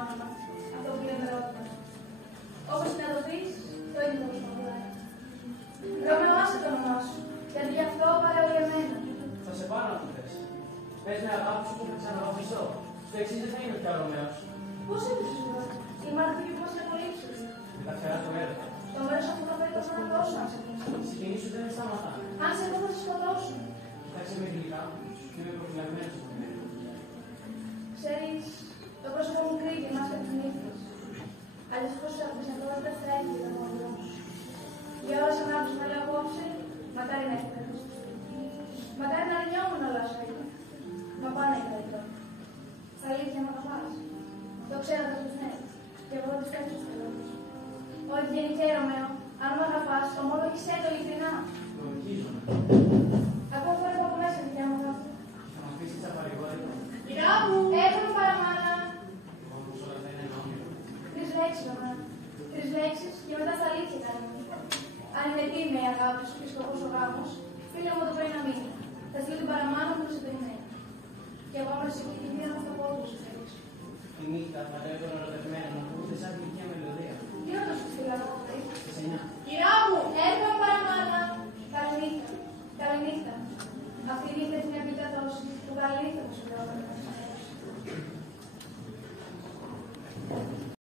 όνομα, αυτό που είναι ερώτημα. Όπως να το πεις, το ίδιο το προσπαθάει. Ρώμεο, άσε το όνομά σου, γιατί γι' αυτό παρεολεμένα. Θα σε πάρω να το θες. Πες με αγάπη σου που θα ξαναπαπιστώ. Στο εξής δεν θα είμαι πια Ρωμαίος. Πώς έπαιξες τώρα, η μάρτυρη που μας απολύψεις. Με τα φτερά του έρωτα. Το μέρος αυτό θα φέρει το θάνατό σου, αν σε πεις. Στη σκηνή σου δεν σταματά. Αν σε δω θα σε σκοτώσουν. Κοίταξε με γλυκά και είμαι προφυλαγμένος στο μέλλον. Ξέρεις, το πρόσωπο μου κρύβει εμάς και τις νύχτες. Αλλιώς πως σε απεισαντώ δεν θα έχει το μόντρο σου. Για όλες τις ανάγκες που λέω απόψε, μακάρι να έχει περάσει. Μακάρι να λυνιόμουν όλα όσα είπα. Μα πάνε είναι καλύτερο. Στα αλήθεια μ' αγαπάς. Το ξέρω από τους νέους. Και εγώ τις κάνω στους τελούς. Όχι γενικέ Ρωμαίο, αν μ' αγαπάς, ομόλογησέ το ειλικρινά. Το ορκίζομαι. Ακόμα φορά από μέσα δικιά μου αγάπη. Θα μας πεις τα παρηγόρητα. Κυρά μου! Έχουμε παραμάνα. Όμως όλα θα είναι νόμιο. 3 λέξεις, Ρωμαίο. 3 λέξεις και μετά στα αλήθεια κάνουμε. Αν είναι τίμη η αγάπη σου και σκοπός ο γάμος, φίλε μου το πρωί να μείνει. Θα στείλω την παραμάνα που σε περιμένει. Και εγώ με συγκεκριμένα θα πω όπως σου θέλεις. Η νύχτα θα λέω τον ερωτευμένο να ακούγεται σαν γλυκιά με